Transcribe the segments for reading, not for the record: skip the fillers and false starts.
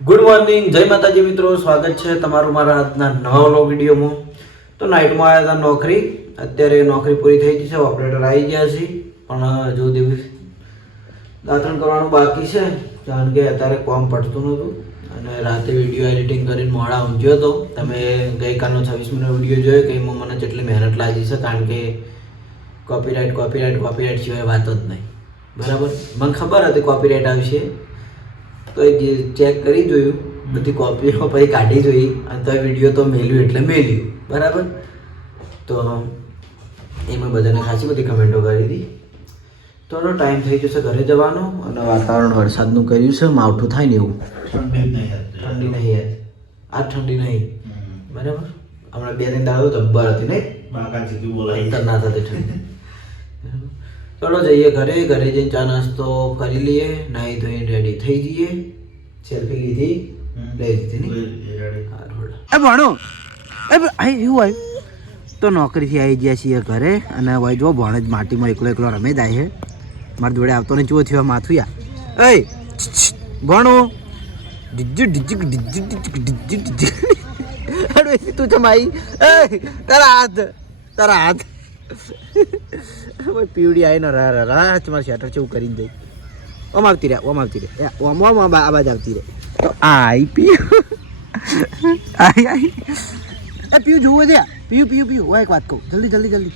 Good morning, જય માતાજી મિત્રો. સ્વાગત છે તમારું મારા આજના નવા વ્લોગ વિડીયોમાં. તો નાઇટમાં આવ્યા હતા નોકરી. અત્યારે નોકરી પૂરી થઈ ગઈ છે, ઓપરેટર આવી ગયા છે, પણ હજુ દિવસ દાંતણ કરવાનું બાકી છે, કારણ કે અત્યારે કામ પડતું નહોતું અને રાતે વિડીયો એડિટિંગ કરીને મોડા ઊંઘ્યો હતો. તમે ગઈકાલનો 26 મિનિટ વિડીયો જોયો કે એમાં મને જેટલી મહેનત લાગી છે, કારણ કે કોપીરાઇટ સિવાય વાત જ નહીં. બરાબર, મને ખબર હતી કોપીરાઇટ આવશે, તો એ ચેક કરી જોયું, બધી કોપીઓ પછી કાઢી જોઈ, અને તો વિડીયો તો મેલ્યું એટલે મેલ્યું. બરાબર, તો એમાં બધાને ખાસી બધી કમેન્ટો કરી હતી. તો ટાઈમ થઈ જશે ઘરે જવાનો, અને વાતાવરણ વરસાદનું કર્યું છે, માવઠું થાય ને એવું. ઠંડી નહીં યાર, આ ઠંડી નહીં. બરાબર, હમણાં 2-3 દાડો જબ્બર હતી નહીં, ના થતી ઠંડી. ચલો જઈએ ઘરે જઈને ચા નાસ્તો કરી લઈએ, નાહી ધોઈને રેડી થઈ જઈએ. સેલ્ફી લીધી, લઈ લીધી ને ભણો એવું આવ્યું તો નોકરીથી આવી ગયા છીએ ઘરે, અને ભાઈ જો ભણે જ માટીમાં એકલો રમે જાય છે. મારી જોડે આવતો ને ચૂવો થયો માથું યા. એ ભણો તું તો માઈ તારા હાથ પીવડી આવીને રાચ મારે શેટર છે એવું કરીને જઈ. ઓમ આવતી રે ઓમ આવાજ આવતી રે. તો આઈ પીયું એ પીયું જોવો છે, પીયું હું એક વાત કહું, જલ્દી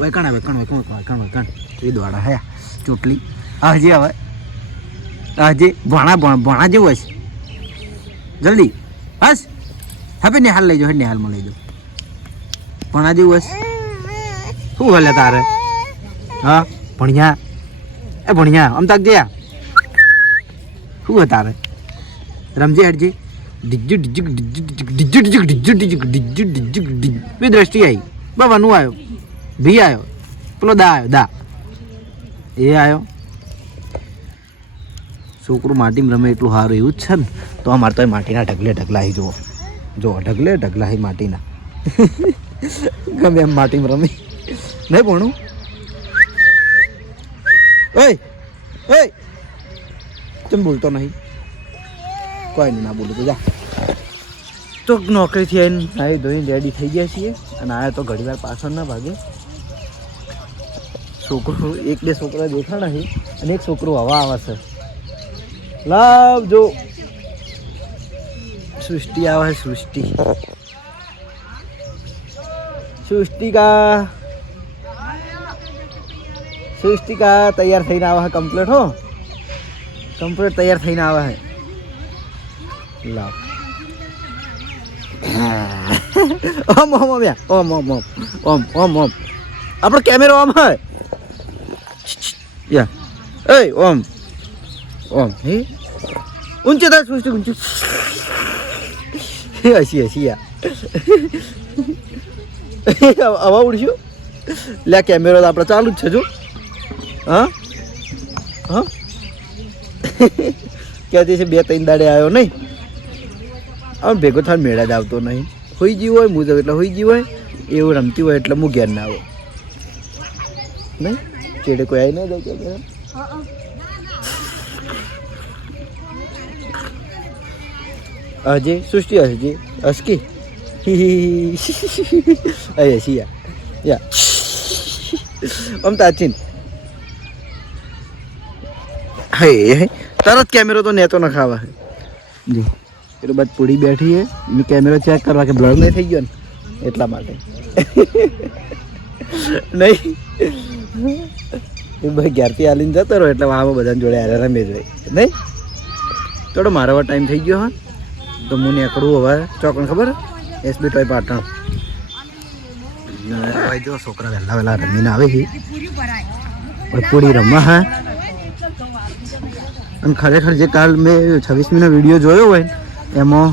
ઓય કણ એ દોડા હે ચોટલી હજી ભણા જેવું હશે. જલ્દી બસ હવે નિહાલ લઈ જાઓ, નિહાલમાં લઈ જાઓ. ભણા જેવું હશે. શું હલે તારે? હા ભણ્યા આમ તાક ગયા. શું તારે રમજે હેડજે. બી દ્રષ્ટિ આવી, બાબાનું આવ્યો, ભી આવ્યો, પેલો દા એ આવ્યો. છોકરું માટીમાં રમે એટલું સારું એવું જ છે ને. તો અમારે તો માટીના ઢગલા જુઓ ઢગલા માટીના ગમે એમ માટીમાં રમી નહીં ભણું. ઓય કેમ બોલતો નહીં? કોઈ નહીં, ના બોલું તો જા. તો નોકરીથી આવીને નાહી ધોઈને રેડી થઈ ગયા છીએ, અને આવ્યા તો ઘણી વાર પાછળ ના ભાગે. છોકરો 1-2 છોકરા દેખાડા છે, અને એક છોકરો હવા આવે છે. લાવજો સૃષ્ટિ આવે છે, સૃષ્ટિકા તૈયાર થઈને આવે છે. કમ્પ્લીટ તૈયાર થઈને આવે છે. લાવ ઓમ આપણો કેમેરો ઓમ હે યા. એ ઓમ હે ઊંચે થાય સૃષ્ટિ ઊંચું હસી યા. હવા ઉડશું લે, કેમેરો તો આપણે ચાલુ જ છે. જો હા કહેતી છે 2-3 દાડે આવ્યો નહીં, આમ ભેગો થાય મેળા જ આવતો નહીં. હોઈ ગયું હોય મુજબ એટલે હોઈ ગયું હોય, એવું રમતી હોય એટલે હું ઘેર ના આવો નહીં. ચેડે કોઈ આવી ના જાય હજી સૃષ્ટિ હજી હસકી હસી યા આમ તાચીન હે તરત કેમેરો તો નેતો ન ખાવા જી. એટલે બાદ પૂરી બેઠી છે, મેં કેમેરો ચેક કરવા કે બ્લર નહીં થઈ ગયો ને એટલા માટે નહીં. એ ભાઈ ઘેરથી હાલીને જતો રહો એટલે આમાં બધાને જોડે હારે રમે જ નહીં. થોડો મારો હવે ટાઈમ થઈ ગયો. હા તો હું નીકળું હવે ચોકણ ખબર SB ટોય પાટણ. ભાઈ જો છોકરા વહેલા રમીને આવે છે, પૂરી રમવા. હા અને ખરેખર જે કાલ મેં 26 મિનિટ વિડીયો જોયો હોય એમાં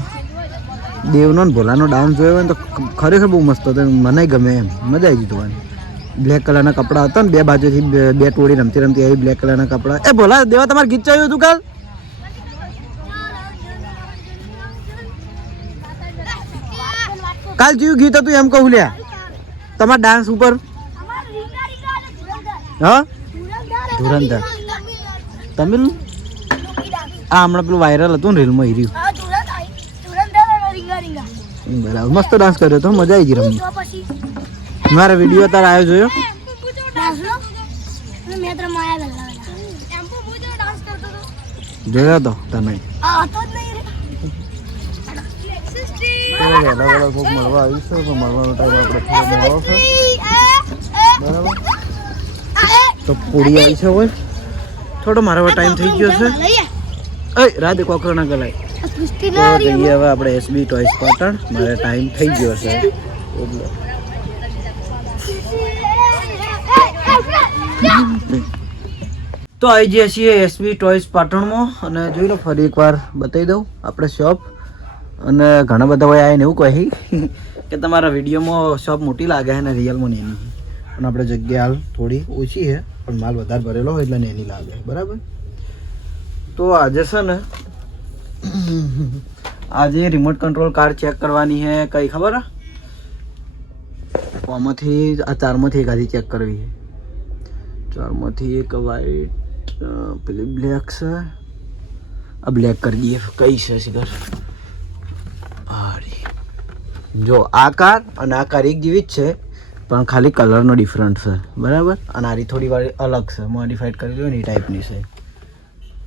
દેવનો ને ભોલાનો ડાન્સ જોયો હોય ને તો ખરેખર બહુ મસ્ત હતો. મને ગમે એમ, મજા આવી ગઈ જોવાની. બ્લેક કલરના કપડાં હતા ને, 2 બાજુથી 2 ટોળી રમતી એવી બ્લેક કલરના કપડાં. એ ભોલા દેવા તમારે ગીત ચાલ્યું હતું કાલ જેવું ગીત હતું એમ કહું લ્યા તમારા ડાન્સ ઉપર? હા ધુરંધર તમિલ. આ હમણાં પેલું વાયરલ હતું ને રીલમાં હીર્યું. બરાબર, મસ્ત ડાન્સ કર્યો તો, મજા આવી ગઈ રમી. મારા વિડીયો તાર આવ્યો જોયો? જોયો તો તમે? મળવા આવીશું તો મળવાનો ટાઈમ આપણે થોડો મોડો છે. બરાબર, તો પૂરી આવી છે હોય થોડો મારો ટાઈમ થઈ ગયો છે. રાધે કોકરો ના ગલાય તો જઈએ હવે આપણે એસબી ટોયસ પાટણ. મારે ટાઈમ થઈ ગયો છે એટલે તો આવી જઈએ છીએ એસબી ટોયસ પાટણમાં. અને જોઈ લો ફરી એકવાર બતાવી દઉં આપણે શોપ. અને ઘણા બધા હોય આવીને એવું કહી કે તમારા વિડીયોમાં શોપ મોટી લાગે છે ને રિયલમાં નાની. અને આપણે જગ્યા હાલ થોડી ઓછી છે પણ માલ વધારે ભરેલો હોય એટલે નાની લાગે. બરાબર, તો આજે છે ને આજે રિમોટ કંટ્રોલ કાર ચેક કરવાની છે. કઈ ખબર? આમાંથી આ ચારમાંથી એક આધી ચેક કરવી છે. ચારમાંથી એક વાઈટ, પેલી બ્લેક છે. આ બ્લેક કરી દઈએ. કઈ છે શિખર? જો આ કાર અને આ કાર એક જેવી જ છે પણ ખાલી કલરનો ડિફરન્ટ છે. બરાબર, અને આરી થોડી વાર અલગ છે, મોડિફાઈડ કરી લો ને એ ટાઈપની છે.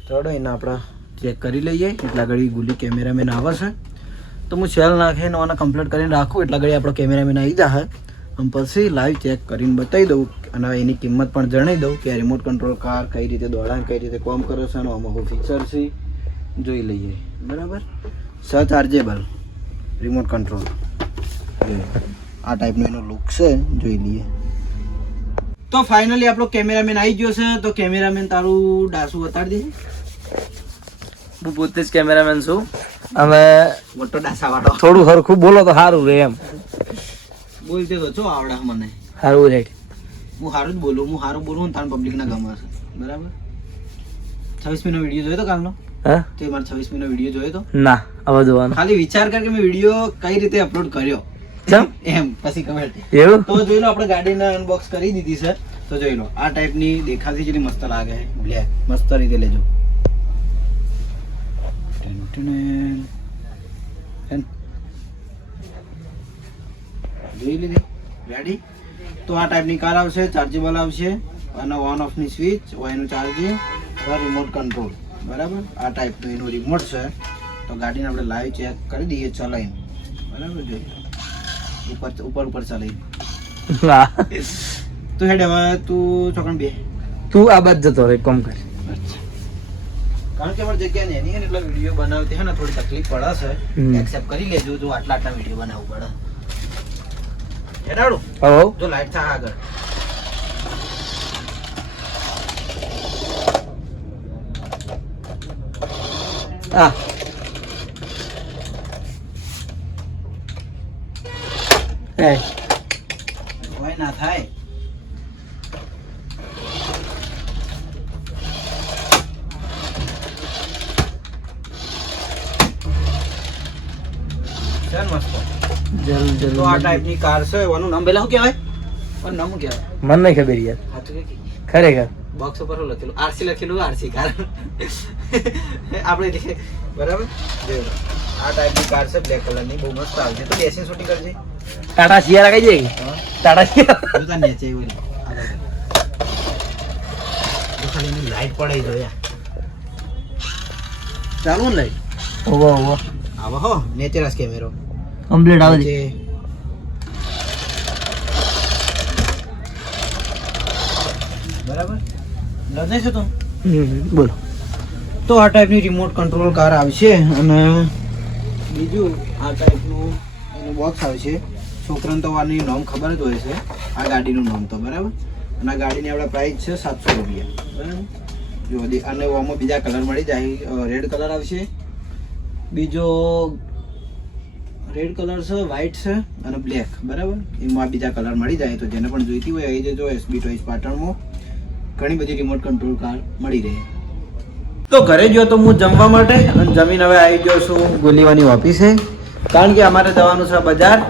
ચાલો એને આપણે ચેક કરી લઈએ. એટલા ઘડી ગુલી કેમેરામેન આવે છે તો હું સેલ નાખીને આને કમ્પ્લીટ કરીને રાખું. એટલા ઘડી આપણો કેમેરામેન આવી જાય અને પછી લાઈવ ચેક કરીને બતાવી દઉં અને એની કિંમત પણ જણાવી દઉં કે રિમોટ કંટ્રોલ કાર કઈ રીતે દોડાણ, કઈ રીતે કામ કરે છે અને આમાં શું ફીચર છે જોઈ લઈએ. બરાબર, ચાર્જેબલ રિમોટ કંટ્રોલ આ ટાઈપનો એનો લુક છે, જોઈ લઈએ. તો ફાઇનલી આપણો કેમેરામેન આવી ગયો છે. તો કેમેરામેન તારું ડાસુ બતાડી દે. હું પોતે જ કેમેરામેન છું. હવે મોટો ડાસા વાળો થોડું સરખું બોલો તો સારું રહે એમ. બોલતે તો છો આવડે મને. સારું રહે. હું સારું જ બોલું. હું સારું બોલું ને તાર પબ્લિક ના ગમે છે. બરાબર, 26 મિનિટનો વિડીયો જોયો તો કાલનો? હા, તે મારો 26 મિનિટનો વિડીયો જોયો તો? ના, હવે જોવાનું. ખાલી વિચાર કર કે મેં વિડીયો કઈ રીતે અપલોડ કર્યો એમ પછી કમેન્ટ. એવું તો જોઈ લો, આપણે ગાડીને અનબોક્સ કરી દીધી છે. તો જોઈ લો આ ટાઈપની દેખાતી જેટલી મસ્ત લાગે છે. બ્લેક મસ્ત રીતે લેજો. જોઈ લીધી રેડી. તો આ ટાઈપની કાર આવશે, ચાર્જેબલ આવશે અને ઓન ઓફ ની સ્વિચ, એનું ચાર્જિંગ, રિમોટ કંટ્રોલ. બરાબર, આ ટાઈપનું એનું રિમોટ છે. તો ગાડીને આપણે લાઈવ ચેક કરી દઈએ ચલાવીને. બરાબર, જોઈએ ઉપર ચલાવી. તો હેડ હવે તું ચોકણ બે તું આ બાદ જતો રહે કોમ કર. કારણ કે અમારી જગ્યા નાની છે ને એટલે વિડીયો બનાવતી છે ને થોડી તકલીફ પડે છે. એક્સેપ્ટ કરી લેજો જો આટલા વિડીયો બનાવવું પડે. હેડાડું જો લાઈટ થાય આગળ. હા, કોઈ ના થાય. તો આ ટાઈપની કાર છે. એનું નામ પેલા શું કહેવાય? નામ શું કહેવાય? મને નહીં ખબર યાર. ખરેખર બોક્સ ઉપર લખેલું આરસી લખેલું. આરસી કાર આપણે બરાબર. આ ટાઈપની કાર છે, બ્લેક કલરની, બહુ મસ્ત આવશે. તો બેસી શૂટિંગ કરજે. ટાટા સિયારા કઈ જાય? ટાટા સિયારા જોતા નેચે એવું ખાલી એની લાઈટ પડાઈ દો યાર. ચાલુ ને લાઈટ? ઓવો ઓવો આવો હો નેચરસ કેમેરો કમ્પ્લીટ આવે છે. બરાબર, લજે છે તો બોલો. તો આ ટાઈપની રિમોટ કંટ્રોલ કાર આવશે. અને બીજું આ ટાઈપનું એનું બોક્સ આવશે. છોકરાને તો આની નામ ખબર જ હોય છે, આ ગાડીનું નામ તો. બરાબર, અને આ ગાડીની આપણે પ્રાઇસ છે 700 રૂપિયા. બરાબર, જો અને આમાં બીજા કલર મળી જાય. રેડ કલર આવશે, બીજો રેડ કલર છે, વ્હાઈટ છે અને બ્લેક. બરાબર, એમાં બીજા કલર મળી જાય. તો જેને પણ જોઈતી હોય આવી જજો એસબી ટોયસ પાટણમાં. ઘણી બધી રિમોટ કંટ્રોલ કાર મળી રહે. તો ઘરે ગયો તો હું જમવા માટે અને જમીન હવે આવી ગયો છું ગોલીવાની ઓફિસે. કારણ કે અમારે જવાનું છે બજાર.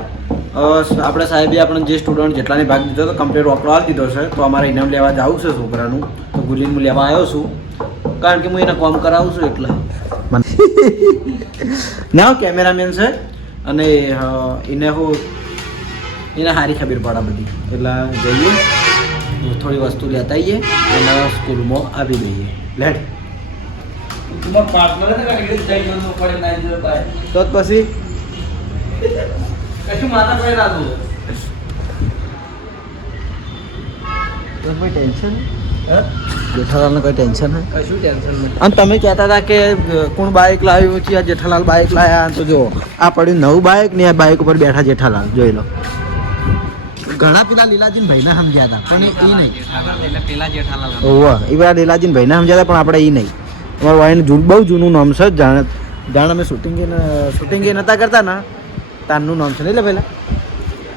આપણે સાહેબે આપણે જે સ્ટુડન્ટ જેટલાને ભાગ દીધો તો કમ્પ્લીટ રોકડો આપી દીધો છે. તો અમારે ઇનામ લેવા જવું છે છોકરાનું. તો ગુલીન હું લેવા આવ્યો છું કારણ કે હું એને કોમ કરાવું છું એટલે. ના કેમેરામેન છે અને એને હું એને સારી ખબર પડે બધી એટલે જઈએ થોડી વસ્તુ લેતા આવીએ અને સ્કૂલમાં આવી દઈએ લેટ તો પછી કશું માતા કોઈ રાખવું તો કોઈ ટેન્શન જેઠાલાલને કોઈ ટેન્શન હે કશું ટેન્શન નથી અને તમે કહેતા હતા કે કોણ બાઇક લાવ્યું છે આ જેઠાલાલ બાઇક લાવ્યા તો જો આ પડ્યું નવું બાઇક ને આ બાઇક ઉપર બેઠા જેઠાલાલ જોઈ લો ઘણા પેલા લીલાજીન ભાઈને સમજ્યા હતા પણ એ નહીં પેલા જેઠાલાલ ઓવા એ પેલા લીલાજીન ભાઈને સમજ્યા હતા પણ આપણે એ નહીં અમારું વાઈન બહુ જૂનું નામ છે જાણે અમે શૂટિંગ એ નતા કરતા ને તારનું નામ છે નહીં લે પહેલા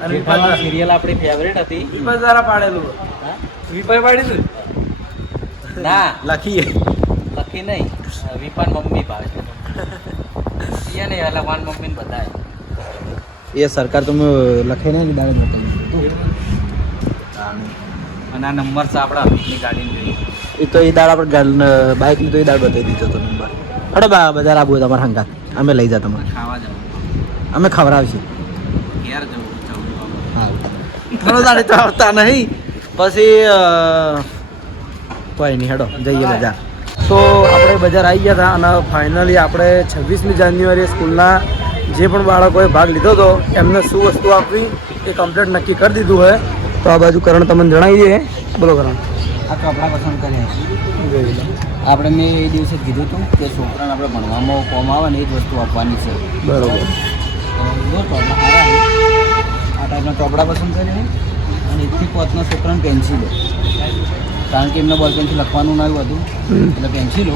અને સિરિયલ આપણી ફેવરેટ હતી વિપા પાડેલું વિપા પાડી ના લખી નહીં વિપાન મમ્મી ભાવે એ નહીં એટલે વાન મમ્મીને બતાવે એ સરકાર તમે લખે ને દાડે મોકલી અને આ નંબર છે આપણા અમિતની ગાડીની એ તો એ દાડ આપણે બાઇકની તો એ દાડ બતાવી દીધો હતો નંબર અરે બધા આબુ તમારા હંગાત અમે લઈ જા તમારે ખાવા જાવ અમે ખવડાવશું ઘેર જવું હા થોડો દાડે તો આવતા નહીં પછી કોઈ નહીં હેડો જઈએ બજાર તો આપણે બજાર આવી ગયા હતા અને ફાઇનલી આપણે 26મી જાન્યુઆરીએ સ્કૂલના જે પણ બાળકોએ ભાગ લીધો હતો એમને શું વસ્તુ આપવી એ કમ્પ્લીટ નક્કી કરી દીધું હોય તો આ બાજુ કરણ તમને જણાવી દઈએ બોલો કરણ આ કપડાં પસંદ કર્યા આપણે મેં એ દિવસે કીધું હતું કે છોકરાને આપણે ભણવામાં કોમ આવે ને એ જ વસ્તુ આપવાની છે બરાબર આ ટાઈપના ચોપડા પસંદ કરીને અને 1 થી 5ના છોકરાને પેન્સિલો કારણ કે એમને બોલ પેનથી લખવાનું ન આવ્યું હતું એટલે પેન્સિલો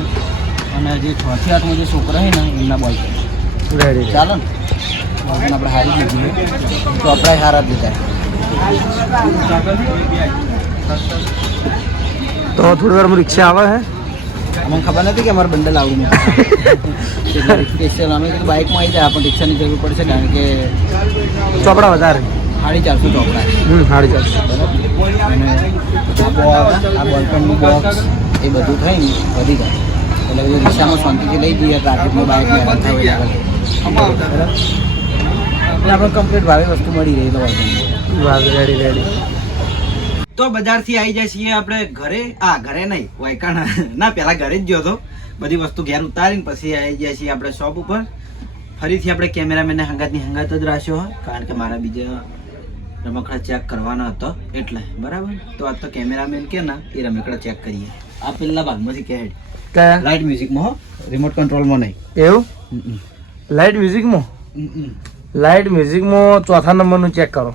અને જે 6 થી 8માં જે છોકરા છે ને એમના બોલ પેન રેડી ચાલો ને બોલ પેન આપણે હારી લીધી ચોપડા હારા જ લીધા તો થોડી વાર રિક્ષા આવે હે અમને ખબર નથી કે અમારે બંડલ આવું સ્પેશિયલ અમે કીધું બાઇકમાં આવી જાય પણ રિક્ષાની જરૂર પડશે કારણ કે ચોપડા વધારે 450 ચોપડા 450 અને આ બોલપેનનું બોક્સ એ બધું થઈને વધી જાય એટલે બધું રિક્ષામાં શાંતિથી લઈ જઈએ ટ્રાફિકમાં બાઇકને હેરાન થાય એટલે આપણે કમ્પ્લીટ ભાવે વસ્તુ મળી રહી તો રેડી તો બજારથી આવી જાય છીએ આપણે ઘરે નહીં વાયકાના ના પહેલાં ઘરે જ ગયો હતો બધી વસ્તુ ઘેર ઉતારીને પછી આવી જાય છીએ આપણે શોપ ઉપર ફરીથી આપણે કેમેરામેનને હંગાત જ રાખ્યો હોય કારણ કે મારા બીજા રમકડા ચેક કરવાનો હતો એટલે બરાબર તો આ તો કેમેરામેન કે ના એ રમકડા ચેક કરીએ આ પેલા ભાગમાંથી કે લાઇટ મ્યુઝિકમાં હો રિમોટ કંટ્રોલમાં નહીં એવું લાઇટ મ્યુઝિકમાં ચોથા નંબરનું ચેક કરો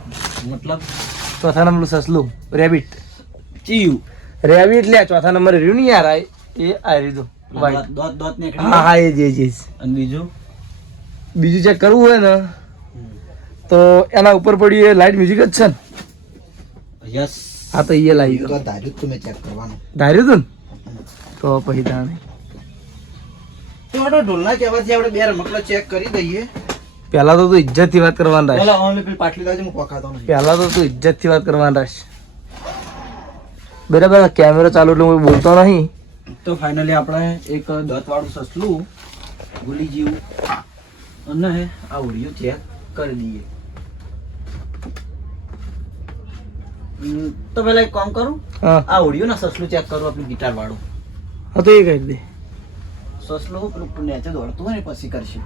મતલબ ચોથા નંબરનું સસલું રેબિટ રેબિટ લે ચોથા નંબર રહ્યું નહીં યાર એ આ રીધું હા એ જ અને બીજું ચેક કરવું હોય ને તો એના ઉપર પડ્યું એ લાઇટ મ્યુઝિક જ છે ને યસ હા તો એ લાવી દો ધાર્યું તું મેં ચેક કરવાનું ધાર્યું તું ને તો પછી તાણે તો ઢોલના કહેવાથી આપણે બે રમકડા ચેક કરી દઈએ પહેલા તો તું ઇજ્જતથી વાત કરવાની રાખ પાટલી લાવજે હું પકાતો નહીં પહેલા તો તું ઇજ્જતથી વાત કરવાની રાખ બરાબર કેમેરો ચાલુ એટલે હું બોલતો નહીં તો ફાઇનલી આપણે એક દત્તવાળું સસલું ભૂલી જેવું અને આ ઓડિયો ચેક કરી દઈએ તો પેલા એક કામ કરું આ ઓડિયો ના સસલું ચેક કરું આપણું ગિટાર વાળું હા તો એ કરી દે સસલું પેલું નેચે દોડતું હોય ને પછી કરશે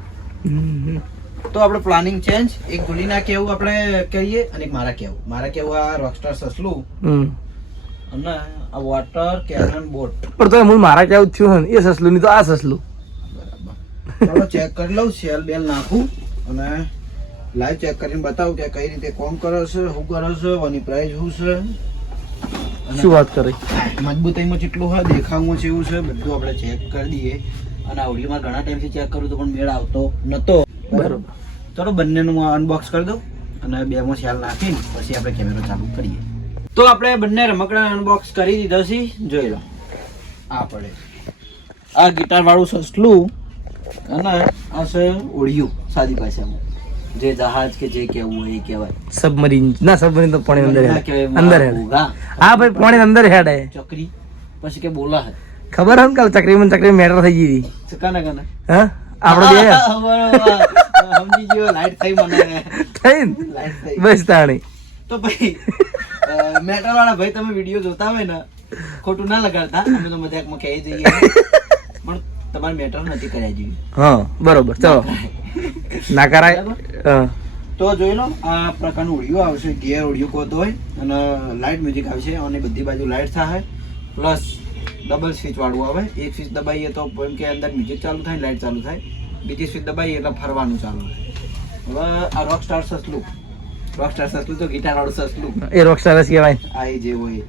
તો આપણે પ્લાનિંગ ચેન્જ એક ગુલીના કેવું આપણે કરીએ અને એક મારા કેવું આ રોકસ્ટાર સસલું અને આ વોટર કેનન બોટ પણ તો હું મારા કેવું થયું ને એ સસલું નહીં તો આ સસલું બરાબર ચાલો ચેક કરી લઉં સેલ બેલ નાખું અને લાઈવ ચેક કરીને બતાવું કે કઈ રીતે કોમ કરે છે શું કરે છે એની પ્રાઇસ શું છે શું વાત કરી મજબૂતાઈમાં કેટલું હોય દેખાવમાં છે એવું છે બધું આપણે ચેક કરી દઈએ અને આ ઓડિયોમાં ઘણા ટાઈમથી ચેક કરું તો પણ મેળ આવતો નતો બરોબર ચલો બંનેનું અનબોક્સ કરી દઉં અને બેમાં સેલ નાખીને પછી આપણે કેમેરો ચાલુ કરીએ તો આપણે બંને રમકડા અનબોક્સ કરી દીધા છે જોઈ લો આ પડે આ ગિટાર વાળું સસલું અને આ છે ઓડિયો સાદી ભાષામાં જે જહાજ કે જે કેવું હોય એ કહેવાય સબમરીન ના સબમરીન તો પાણી અંદર હેડ હા ભાઈ પાણી અંદર હેડ હે ચકરી પછી કે બોલા હે ખબર હે કાલ ચકરી મેટર થઈ ગઈ હતી કાના હા આપણે બે સમજી ગયો લાઈટ થઈ મને થઈ ને? લાઈટ થઈ બસ તાણી. તો ભાઈ મેટર વાળા ભાઈ તમે વિડીયો જોતા હોય ને ખોટું ના લગાડતા અમે તો મજાકમાં કહી જઈએ પણ તમારે મેટર નથી કર્યા જોઈએ હા બરોબર ચલો ના કરાય હા તો જોઈ લો આ પ્રકારનું ઓડિયો આવશે ગિયર ઓડિયો કોતો હોય અને લાઇટ મ્યુઝિક આવશે અને બધી બાજુ લાઇટ થાય પ્લસ ડબલ સ્વિચ વાળું આવે એક સ્વિચ દબાઈએ તો એમ કે અંદર મ્યુઝિક ચાલુ થાય લાઇટ ચાલુ થાય બીજી સ્વિચ દબાઈએ એટલે ફરવાનું ચાલુ થાય હવે આ રોકસ્ટાર સસલું તો ગિટાર વાળું સસલું એ રોકસ્ટાર જ કહેવાય આ જે હોય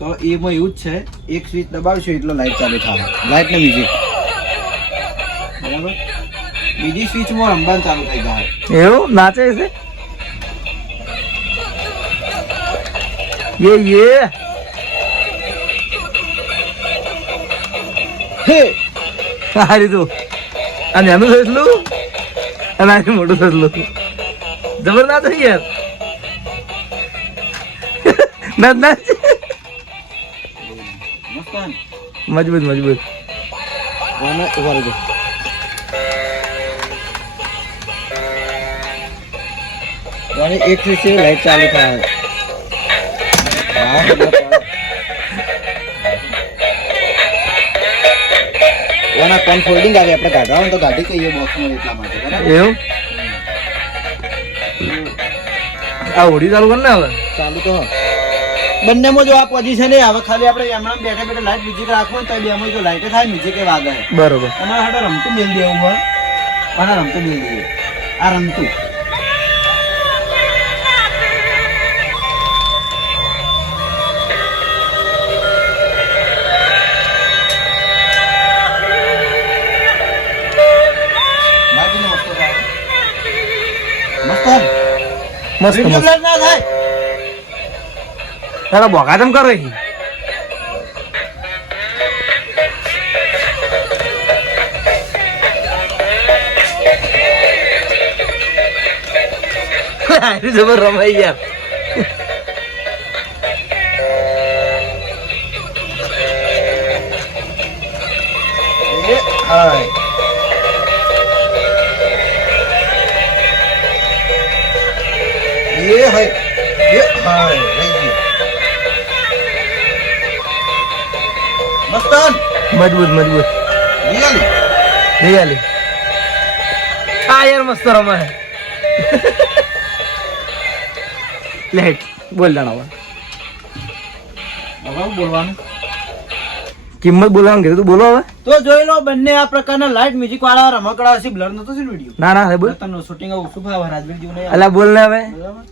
તો એમાં એવું જ છે એક સ્વિચ દબાવશો એટલે લાઇટ ચાલુ થાય લાઇટ ને મ્યુઝિક બરાબર બીજી સ્વિચમાં રમવાનું ચાલુ થઈ જાય એવું નાચે છે યે હે હારી તું અને એનું થયેલું અને આનું મોટું થયેલું જબર ના થઈ યાર ના ના મસ્ત મજબૂત મજબૂત અને ઉભા રહેજો અને એક સ્વિચ લાઈટ ચાલુ થાય વાના કોન ફોલ્ડિંગ આવે આપણે કાઢવાનું તો કાઢી કહીએ બોક્સમાં એટલા માટે બરાબર એવું આ ઓડી ચાલુ કર ને હવે ચાલુ તો બંનેમાં જો આ પોઝિશન એ હવે ખાલી આપણે એમણા બેઠા બેઠા લાઈટ મ્યુઝિક રાખવું તો બેમાં જો લાઈટ થાય મ્યુઝિક એ વાગે બરોબર તમારે હાટે રમતું મેળ દેવું હોય અને રમતું મેળ દઈએ આ રમતું મસ્ત મસ્ત ના થાય તારા બોકા તમ કરે જબર રમાઈ યાર એ હાય ये है રહી ગયું મસ્તાન મજબૂત મજબૂત રિયલી રિયલી આ યાર મસ્ત રમે લેટ બોલ દાણા હવે બોલવાનું કિંમત બોલવાનું કીધું તું બોલો હવે તો જોઈ લો બંને આ પ્રકારના લાઇટ મ્યુઝિક વાળા રમકડા હશે બ્લર નતો છે વિડિયો ના ના બોલ તનો શૂટિંગ ઓછું ફાવે રાજવીર જીવ ને અલા બોલ ને હવે બરાબર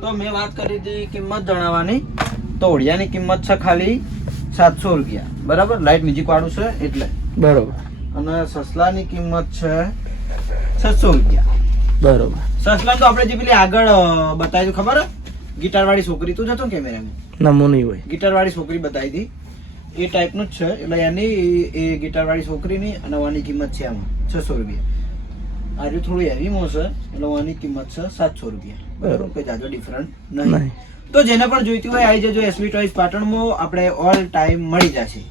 તો મેં વાત કરી હતી કિંમત જણાવવાની તો ઓડિયાની કિંમત છે ખાલી 700 રૂપિયા બરાબર લાઇટ મ્યુઝિક વાળું છે એટલે બરોબર અને સસલાની કિંમત છે 600 રૂપિયા બરોબર સસલા તો આપણે જે પેલી આગળ બતાવી ખબર ગિટાર વાળી છોકરી તું જતો કેમેરામેન નમો નહીં હોય ગિટાર વાળી છોકરી બતાવી હતી એ ટાઈપનું જ છે એટલે એની એ ગિટાર વાળી છોકરીની અને વાની કિંમત છે આમાં 600 રૂપિયા આજે થોડું હેવીમાં છે એટલે વાની કિંમત છે 700 રૂપિયા બરાબર કોઈ જાજો ડિફરન્ટ નહીં તો જેને પણ જોઈતી હોય આવી જજો એસવી ટોયઝ પાટણમાં આપણે ઓલ ટાઈમ મળી જશે